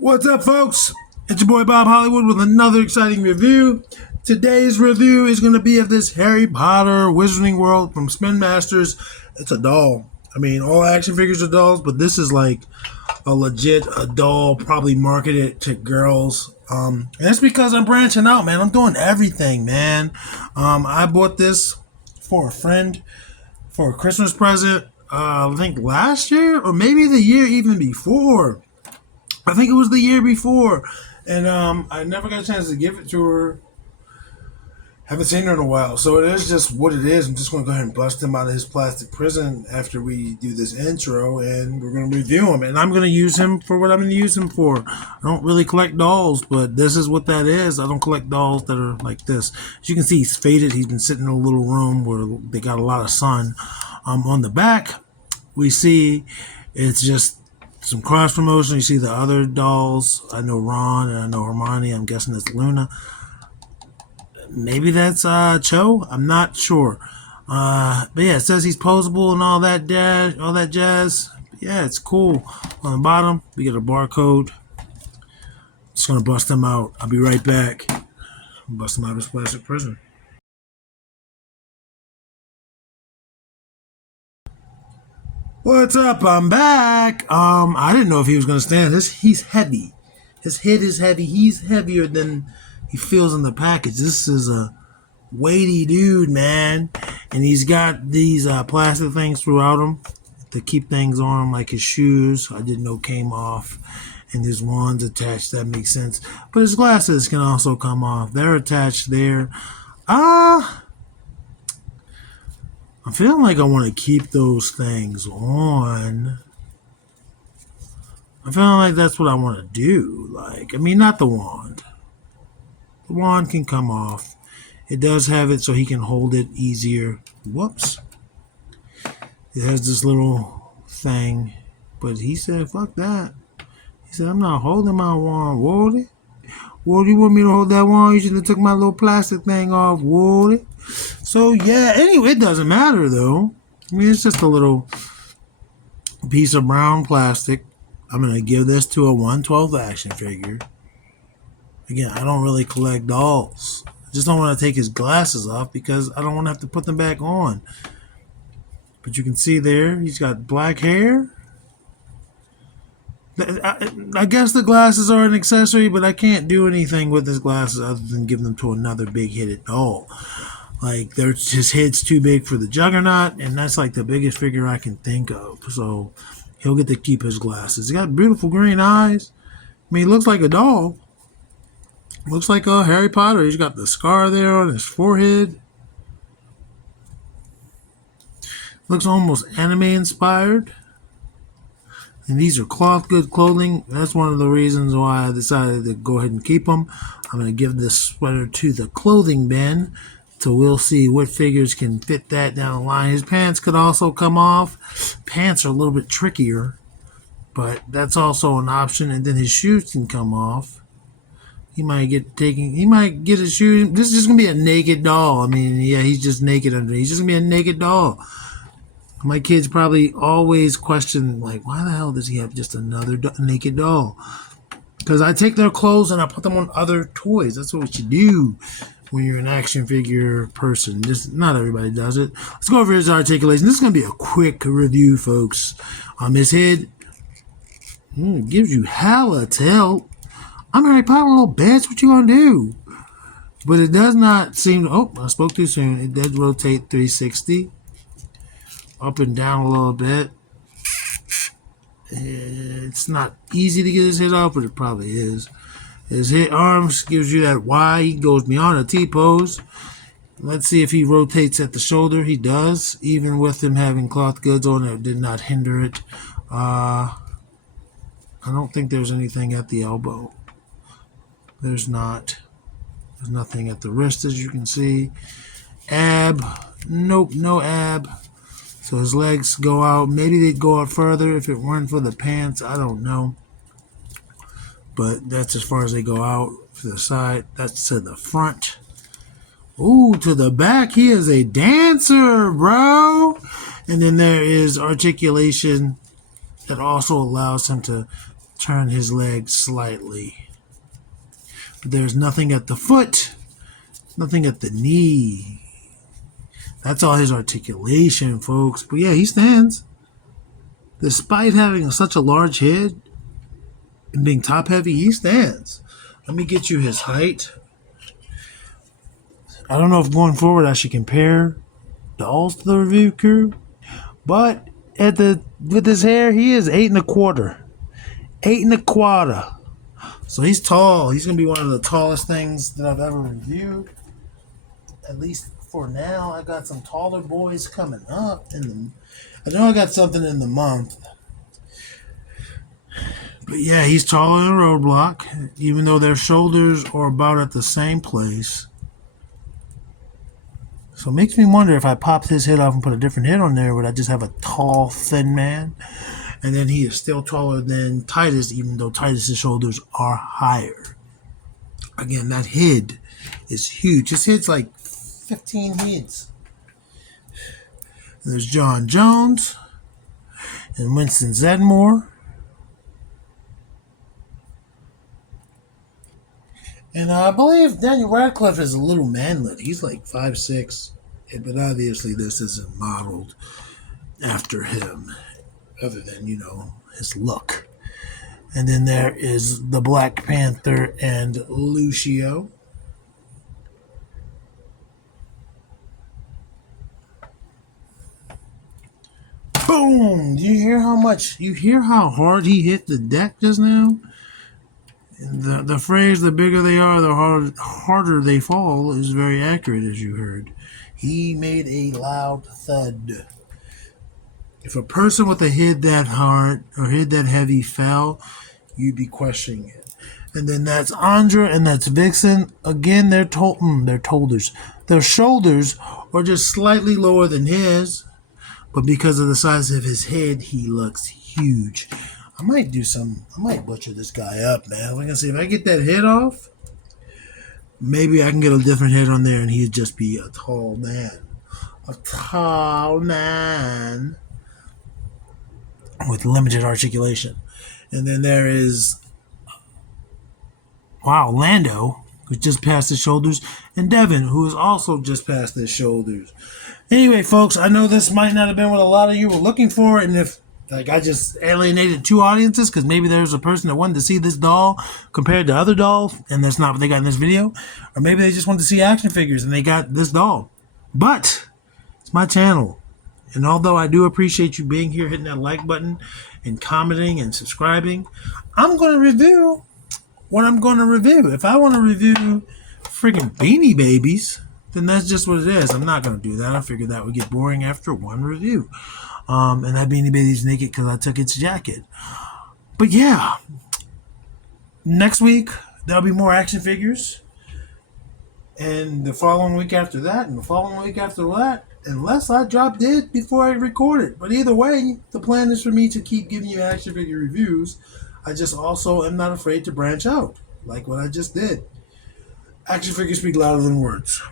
What's up, folks? It's your boy Bob Hollywood with another exciting review. Today's review is going to be of this Harry Potter Wizarding World from Spin Masters. It's a doll. I mean, all action figures are dolls, but this is like a doll, probably marketed to girls. And that's because I'm branching out, man. I'm doing everything, man. I bought this for a friend for a Christmas present. I think last year or maybe the year even before. I think it was the year before, and I never got a chance to give it to her. Haven't seen her in a while, so it is just what it is. I'm just going to go ahead and bust him out of his plastic prison after we do this intro, and we're going to review him. And I'm going to use him for what I'm going to use him for. I don't really collect dolls, but this is what that is. I don't collect dolls that are like this. As you can see, he's faded. He's been sitting in a little room where they got a lot of sun. On the back, we see it's just some cross promotion. You see the other dolls. I know Ron and I know Hermione. I'm guessing it's Luna. Maybe that's Cho. I'm not sure. But yeah, it says he's posable and all that jazz. But yeah, it's cool. On the bottom, we get a barcode. Just gonna bust him out. I'll be right back. Bust him out of his plastic prison. What's up? I'm back. I didn't know if he was gonna stand this. He's heavy. His head is heavy. He's heavier than he feels in the package. This is a weighty dude, man. And he's got these plastic things throughout him to keep things on him, like his shoes. I didn't know came off. And there's wands attached. That makes sense. But his glasses can also come off. They're attached there. I'm feeling like I want to keep those things on. I'm feeling like that's what I want to do. Like, I mean, not the wand. The wand can come off. It does have it so he can hold it easier. Whoops. It has this little thing. But he said, fuck that. He said, I'm not holding my wand, Woody. Woody, you want me to hold that wand? You should have took my little plastic thing off, Woody. So, yeah, anyway, it doesn't matter, though. I mean, it's just a little piece of brown plastic. I'm going to give this to a 1/12 action figure. Again, I don't really collect dolls. I just don't want to take his glasses off because I don't want to have to put them back on. But you can see there, he's got black hair. I guess the glasses are an accessory, but I can't do anything with his glasses other than give them to another big-headed doll. Like, his head's too big for the Juggernaut, and that's like the biggest figure I can think of. So he'll get to keep his glasses. He's got beautiful green eyes. I mean, he looks like a doll. Looks like Harry Potter. He's got the scar there on his forehead. Looks almost anime inspired. And these are cloth good clothing. That's one of the reasons why I decided to go ahead and keep them. I'm going to give this sweater to the clothing bin. So we'll see what figures can fit that down the line. His pants could also come off. Pants are a little bit trickier, but that's also an option. And then his shoes can come off. He might get his shoes. This is just going to be a naked doll. I mean, yeah, he's just naked underneath. He's just going to be a naked doll. My kids probably always question, like, why the hell does he have just another naked doll? Because I take their clothes and I put them on other toys. That's what you do when you're an action figure person. Just not everybody does it. Let's go over his articulation. This is going to be a quick review, folks. His head gives you hella tilt. I'm Harry Potter, little bitch. What you gonna do? But it does not seem to... Oh, I spoke too soon. It does rotate 360. Up and down a little bit. It's not easy to get his head off, but it probably is. His head arms gives you that Y. He goes beyond a T-pose. Let's see if he rotates at the shoulder. He does. Even with him having cloth goods on, it did not hinder it. I don't think there's anything at the elbow. There's not. There's nothing at the wrist, as you can see. Ab. Nope, no ab. So his legs go out. Maybe they'd go out further if it weren't for the pants. I don't know. But that's as far as they go out to the side. That's to the front. Ooh, to the back. He is a dancer, bro. And then there is articulation that also allows him to turn his leg slightly. But there's nothing at the foot, nothing at the knee. That's all his articulation, folks. But yeah, he stands. Despite having such a large head and being top heavy, he stands. Let me get you his height. I don't know if going forward I should compare dolls to the review crew, but with his hair, he is 8 1/4. 8 1/4. So he's tall. He's gonna be one of the tallest things that I've ever reviewed. At least for now. I got some taller boys coming up I know I got something in the month. But yeah, he's taller than Roadblock, even though their shoulders are about at the same place. So it makes me wonder if I popped his head off and put a different head on there, would I just have a tall, thin man? And then he is still taller than Titus, even though Titus's shoulders are higher. Again, that head is huge. His head's like 15 heads. And there's John Jones and Winston Zedmore. And I believe Daniel Radcliffe is a little manlet. He's like 5'6", but obviously this isn't modeled after him, other than, his look. And then there is the Black Panther and Lucio. Boom! Do you hear how hard he hit the deck just now? The phrase, the bigger they are, the harder they fall, is very accurate, as you heard. He made a loud thud. If a person with a head that hard or head that heavy fell, you'd be questioning it. And then that's Andra and that's Vixen. Again, they're shoulders. Their shoulders are just slightly lower than his, but because of the size of his head, he looks huge. I might butcher this guy up, man. We're gonna see if I get that head off. Maybe I can get a different head on there and he'd just be a tall man. A tall man with limited articulation. And then there is, Lando, who's just past his shoulders, and Devin, who is also just past his shoulders. Anyway, folks, I know this might not have been what a lot of you were looking for, and if I just alienated two audiences because maybe there's a person that wanted to see this doll compared to other dolls, and that's not what they got in this video. Or maybe they just wanted to see action figures and they got this doll. But it's my channel. And although I do appreciate you being here, hitting that like button and commenting and subscribing, I'm going to review what I'm going to review. If I want to review friggin' Beanie Babies, then that's just what it is. I'm not going to do that. I figured that would get boring after one review. And that Beanie Baby's naked because I took its jacket. But yeah, next week there'll be more action figures. And the following week after that, and the following week after that, unless I drop dead before I record it. But either way, the plan is for me to keep giving you action figure reviews. I just also am not afraid to branch out, like what I just did. Action figures speak louder than words.